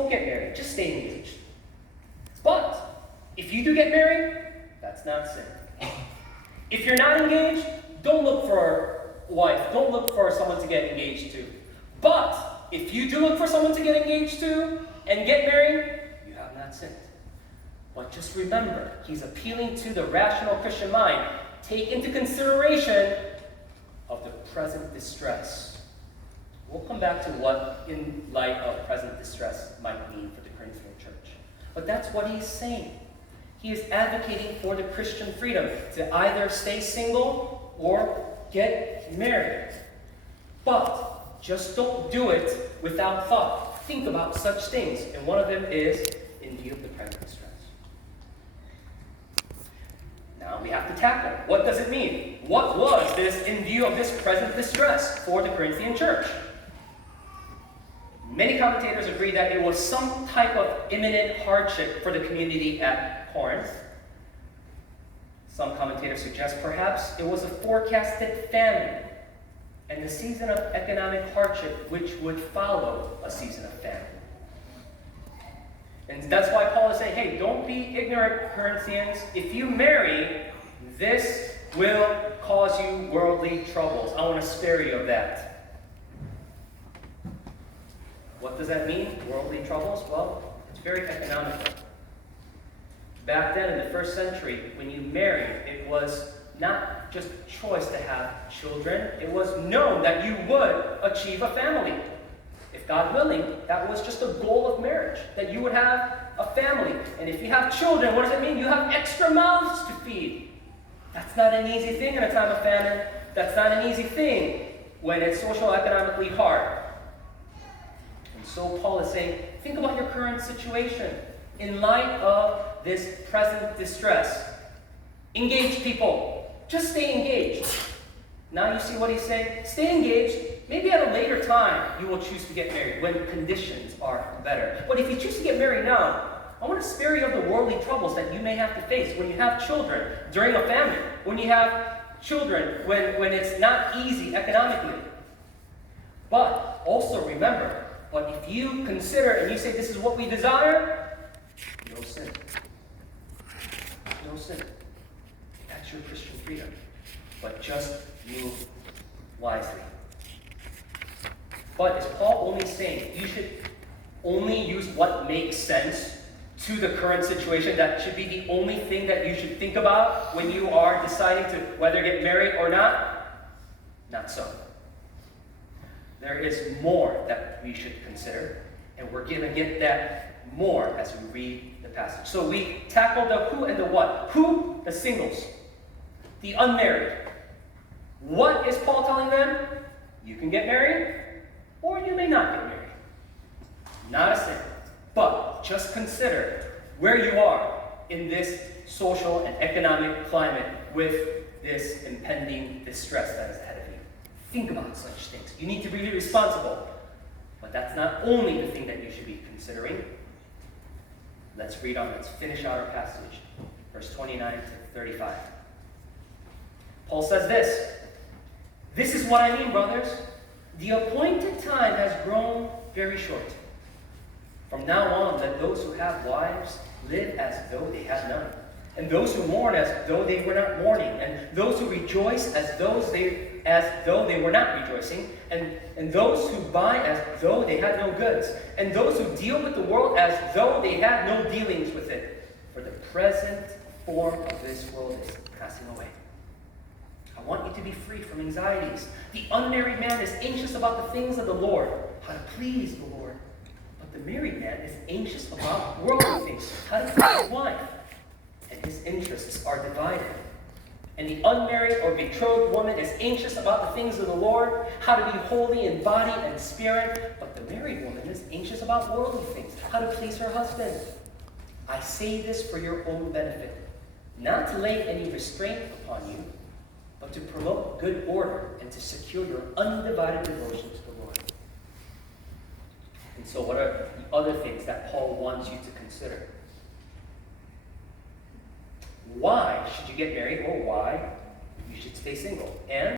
don't get married. Just stay engaged. But if you do get married, that's not sin. If you're not engaged, don't look for a wife. Don't look for someone to get engaged to. But if you do look for someone to get engaged to and get married, you have not sinned. But just remember, he's appealing to the rational Christian mind. Take into consideration of the present distress. We'll come back to what, in light of present distress, might mean for the Corinthian church. But that's what he's saying. He is advocating for the Christian freedom to either stay single or get married. But just don't do it without thought. Think about such things. And one of them is in view of the present distress. Now we have to tackle. What does it mean? What was this in view of this present distress for the Corinthian church? Many commentators agree that it was some type of imminent hardship for the community at Corinth. Some commentators suggest perhaps it was a forecasted famine and the season of economic hardship which would follow a season of famine. And that's why Paul is saying, hey, don't be ignorant, Corinthians. If you marry, this will cause you worldly troubles. I want to spare you of that. What does that mean, worldly troubles? Well, it's very economical. Back then in the first century, when you married, it was not just a choice to have children. It was known that you would achieve a family. If God willing, that was just a goal of marriage, that you would have a family. And if you have children, what does it mean? You have extra mouths to feed. That's not an easy thing in a time of famine. That's not an easy thing when it's socio-economically hard. And so Paul is saying, think about your current situation in light of this present distress. Engage people. Just stay engaged. Now you see what he's saying? Stay engaged. Maybe at a later time you will choose to get married when conditions are better. But if you choose to get married now, I want to spare you of the worldly troubles that you may have to face when you have children during a famine, when you have children when it's not easy economically. But also remember, but if you consider and you say this is what we desire, no sin. No sin. That's your Christian freedom. But just move wisely. But is Paul only saying you should only use what makes sense to the current situation? That should be the only thing that you should think about when you are deciding to whether get married or not? Not so. There is more that we should consider, and we're going to get that more as we read the passage. So we tackle the who and the what. Who? The singles. The unmarried. What is Paul telling them? You can get married, or you may not get married. Not a sin. But just consider where you are in this social and economic climate with this impending distress that is ahead of you. Think about such things. You need to be responsible. But that's not only the thing that you should be considering. Let's read on. Let's finish out our passage. Verse 29 to 35. Paul says this. This is what I mean, brothers. The appointed time has grown very short. From now on, let those who have wives live as though they had none, and those who mourn as though they were not mourning, and those who rejoice as though they were not rejoicing, and those who buy as though they had no goods, and those who deal with the world as though they had no dealings with it. For the present form of this world is passing away. I want you to be free from anxieties. The unmarried man is anxious about the things of the Lord, how to please the Lord. But the married man is anxious about worldly things, how to please his wife. And his interests are divided. And the unmarried or betrothed woman is anxious about the things of the Lord, how to be holy in body and spirit. But the married woman is anxious about worldly things, how to please her husband. I say this for your own benefit, not to lay any restraint upon you, but to promote good order and to secure your undivided devotion to the Lord. And so what are the other things that Paul wants you to consider? Why should you get married, or why you should stay single? And